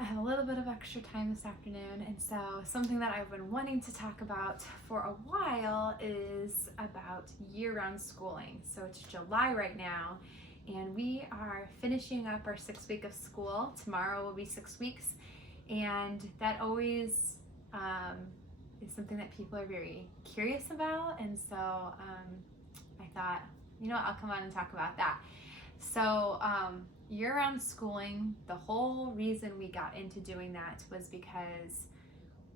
I have a little bit of extra time this afternoon, and so something that I've been wanting to talk about for a while is about year-round schooling. So it's July right now, and we are finishing up our 6 week of school. Tomorrow will be 6 weeks, and that always is something that people are very curious about, and so I thought, I'll come on and talk about that. So year-round schooling, the whole reason we got into doing that was because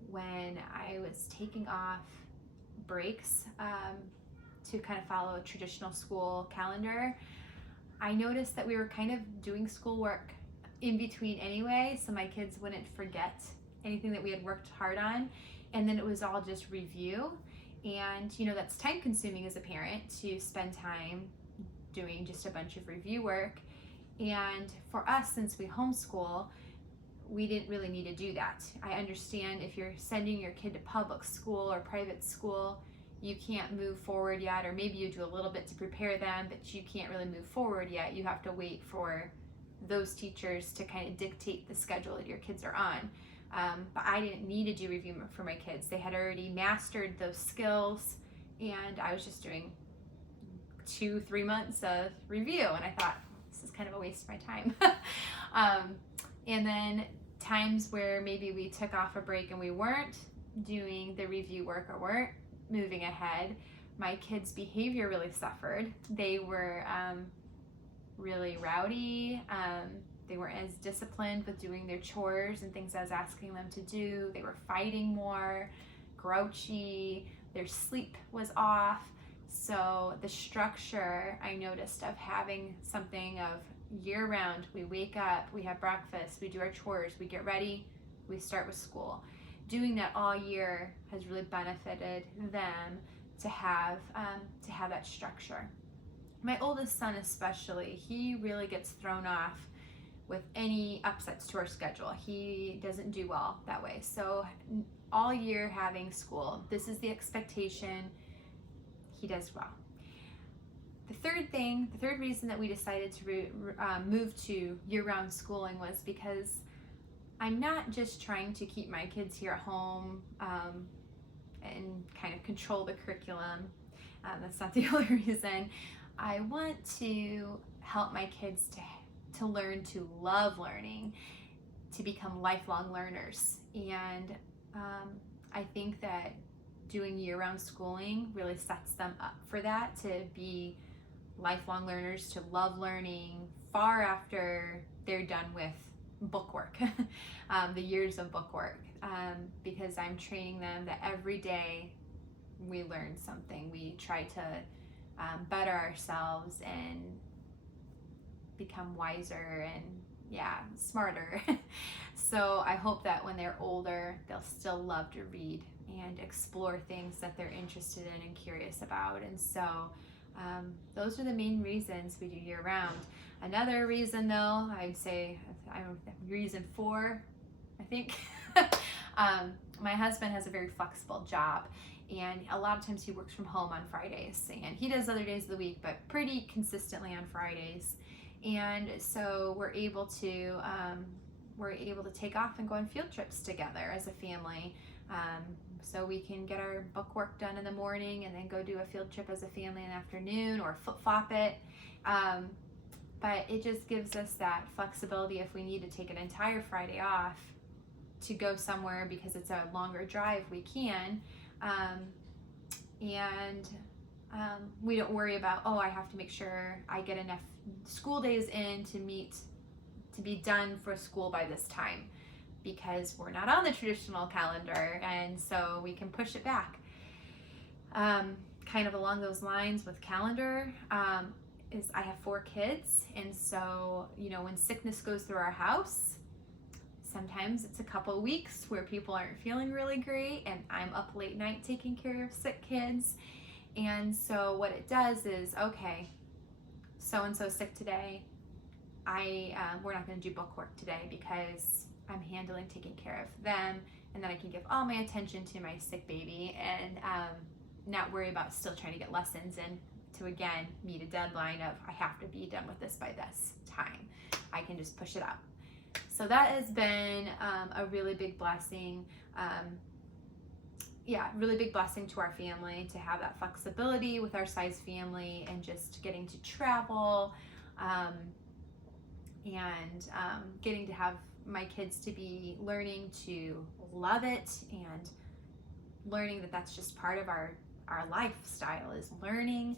when I was taking off breaks to kind of follow a traditional school calendar, I noticed that we were kind of doing schoolwork in between anyway, so my kids wouldn't forget anything that we had worked hard on, and then it was all just review. And that's time consuming as a parent to spend time doing just a bunch of review work. And for us, since we homeschool, we didn't really need to do that. I understand if you're sending your kid to public school or private school, you can't move forward yet, or maybe you do a little bit to prepare them, but you can't really move forward yet. You have to wait for those teachers to kind of dictate the schedule that your kids are on. But I didn't need to do review for my kids. They had already mastered those skills, and I was just doing 2-3 months of review, and I thought, this is kind of a waste of my time. And then times where maybe we took off a break and we weren't doing the review work or weren't moving ahead, my kids' behavior really suffered. They were really rowdy. They weren't as disciplined with doing their chores and things I was asking them to do. They were fighting more, grouchy, their sleep was off. So the structure I noticed of having something of year round, we wake up, we have breakfast, we do our chores, we get ready, we start with school. Doing that all year has really benefited them to have that structure. My oldest son especially, he really gets thrown off with any upsets to our schedule. He doesn't do well that way. So all year having school, this is the expectation. He does well. The third reason that we decided to move to year-round schooling was because I'm not just trying to keep my kids here at home and kind of control the curriculum. That's not the only reason. I want to help my kids to learn to love learning, to become lifelong learners. And I think that doing year-round schooling really sets them up for that, to be lifelong learners, to love learning far after they're done with bookwork, the years of bookwork, because I'm training them that every day we learn something. We try to better ourselves and become wiser and smarter. So I hope that when they're older, they'll still love to read and explore things that they're interested in and curious about. And so those are the main reasons we do year round. Another reason though, I'd say, reason 4, I think, my husband has a very flexible job, and a lot of times he works from home on Fridays, and he does other days of the week, but pretty consistently on Fridays. And so we're able to take off and go on field trips together as a family. So we can get our book work done in the morning and then go do a field trip as a family in the afternoon, or flip-flop it. But it just gives us that flexibility if we need to take an entire Friday off to go somewhere because it's a longer drive, we can. We don't worry about, I have to make sure I get enough school days in to be done for school by this time, because we're not on the traditional calendar, and so we can push it back. Kind of along those lines with calendar, is I have 4 kids, and so when sickness goes through our house, sometimes it's a couple weeks where people aren't feeling really great, and I'm up late night taking care of sick kids. And so what it does is, okay, so-and-so sick today, we're not going to do book work today because I'm taking care of them, and then I can give all my attention to my sick baby and not worry about still trying to get lessons in to again meet a deadline of I have to be done with this by this time. I can just push it up. So that has been a really big blessing. Really big blessing to our family to have that flexibility with our size family and just getting to travel and getting to have my kids to be learning to love it and learning that that's just part of our lifestyle is learning.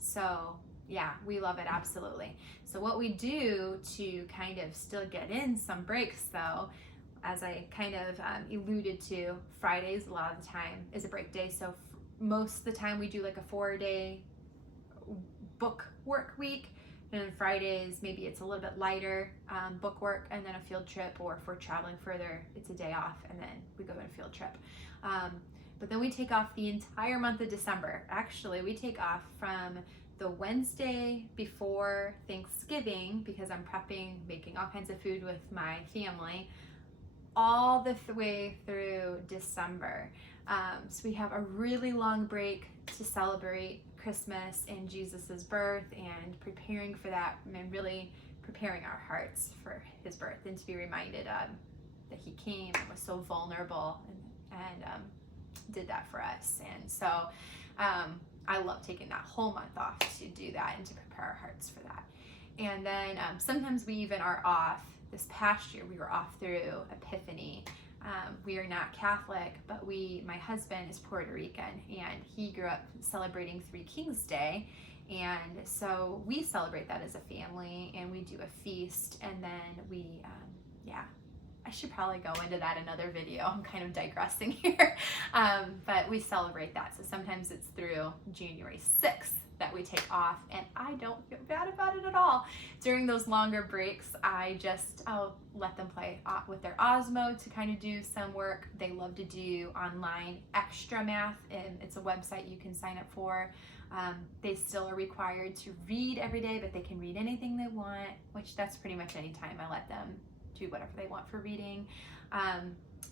So yeah, we love it, absolutely. So what we do to kind of still get in some breaks though, as I kind of alluded to, Fridays a lot of the time is a break day. So most of the time we do like a 4-day book work week. And then Fridays, maybe it's a little bit lighter book work and then a field trip, or if we're traveling further, it's a day off and then we go on a field trip. But then we take off the entire month of December. Actually, we take off from the Wednesday before Thanksgiving, because I'm prepping, making all kinds of food with my family, all the way through December. So we have a really long break to celebrate Christmas and Jesus's birth and preparing for that, and really preparing our hearts for his birth, and to be reminded that he came and was so vulnerable and did that for us. And so I love taking that whole month off to do that and to prepare our hearts for that. And then sometimes we even are off. This past year we were off through Epiphany. We are not Catholic, but my husband is Puerto Rican, and he grew up celebrating Three Kings Day. And so we celebrate that as a family, and we do a feast, and then we, I should probably go into that another video. I'm kind of digressing here, but we celebrate that. So sometimes it's through January 6th that we take off, and I don't feel bad about it at all. During those longer breaks, I'll let them play with their Osmo to kind of do some work. They love to do online extra math, and it's a website you can sign up for. They still are required to read every day, but they can read anything they want, which that's pretty much any time I let them do whatever they want for reading.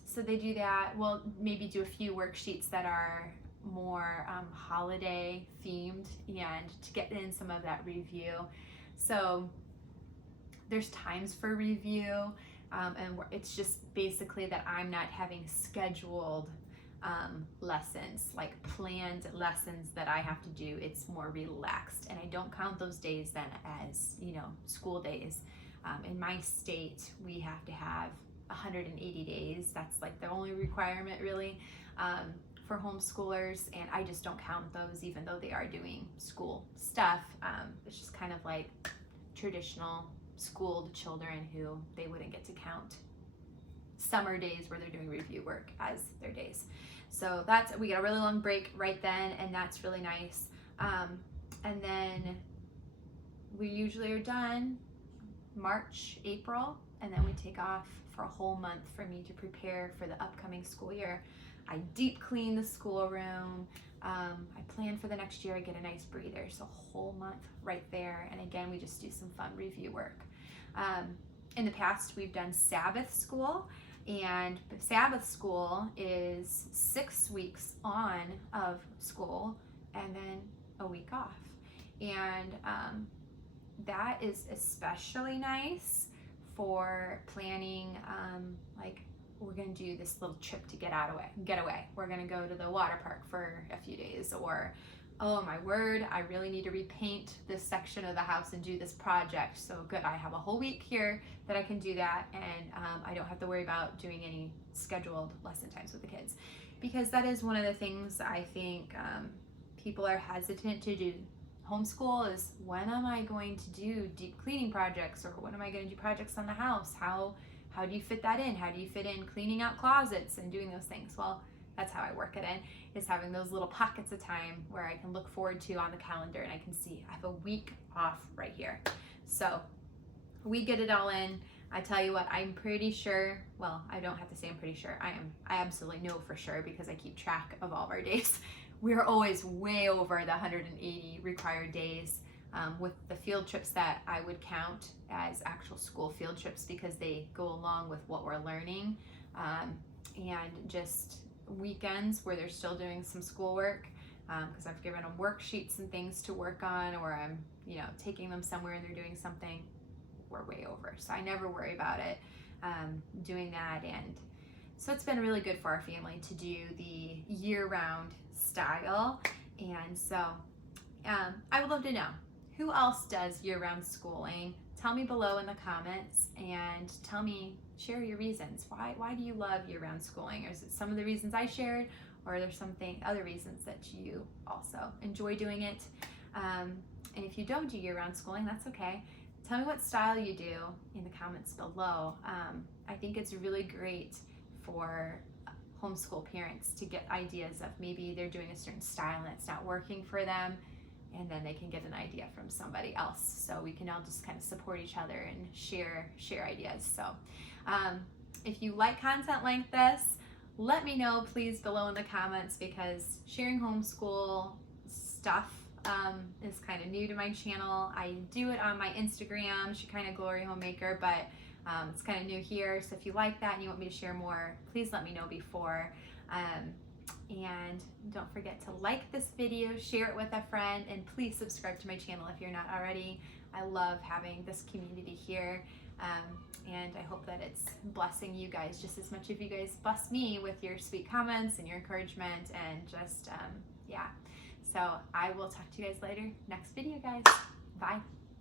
So they do that. We'll maybe do a few worksheets that are more holiday themed, and to get in some of that review. So there's times for review, and it's just basically that I'm not having scheduled lessons, like planned lessons that I have to do. It's more relaxed, and I don't count those days then as, school days. In my state, we have to have 180 days. That's like the only requirement really for homeschoolers, and I just don't count those, even though they are doing school stuff. It's just kind of like traditional schooled children who they wouldn't get to count summer days where they're doing review work as their days. So we get a really long break right then, and that's really nice. And then we usually are done March, April, and then we take off for a whole month for me to prepare for the upcoming school year. I deep clean the schoolroom. I plan for the next year. I get a nice breather, so a whole month right there. And again, we just do some fun review work. In the past, we've done Sabbath school, and Sabbath school is 6 weeks on of school and then a week off. And that is especially nice for planning, like we're gonna do this little trip to get away. We're gonna go to the water park for a few days, or oh my word, I really need to repaint this section of the house and do this project. So good, I have a whole week here that I can do that, and I don't have to worry about doing any scheduled lesson times with the kids, because that is one of the things I think people are hesitant to do. Homeschool is, when am I going to do deep cleaning projects, or when am I going to do projects on the house? How do you fit that in? How do you fit in cleaning out closets and doing those things? Well, that's how I work it in, is having those little pockets of time where I can look forward to on the calendar, and I can see I have a week off right here. So we get it all in. I tell you what, I'm pretty sure, well, I don't have to say I'm pretty sure. I absolutely know for sure, because I keep track of all of our days. We're always way over the 180 required days, with the field trips that I would count as actual school field trips, because they go along with what we're learning, and just weekends where they're still doing some schoolwork, because I've given them worksheets and things to work on, or I'm taking them somewhere and they're doing something. we're way over. So I never worry about it doing that. And so it's been really good for our family to do the year-round style. And so I would love to know, who else does year-round schooling? Tell me below in the comments and share your reasons. Why do you love year-round schooling? Or is it some of the reasons I shared, or are there other reasons that you also enjoy doing it? And if you don't do year-round schooling, that's okay. Tell me what style you do in the comments below. I think it's really great for homeschool parents to get ideas of maybe they're doing a certain style and it's not working for them, and then they can get an idea from somebody else. So we can all just kind of support each other and share ideas. So if you like content like this, let me know please below in the comments, because sharing homeschool stuff is kind of new to my channel. I do it on my Instagram, Shekinah Glory Homemaker, but it's kind of new here. So if you like that and you want me to share more, please let me know before. And don't forget to like this video, share it with a friend, and please subscribe to my channel if you're not already. I love having this community here, and I hope that it's blessing you guys just as much as you guys bless me with your sweet comments and your encouragement, and just, yeah. So I will talk to you guys later. Next video, guys. Bye.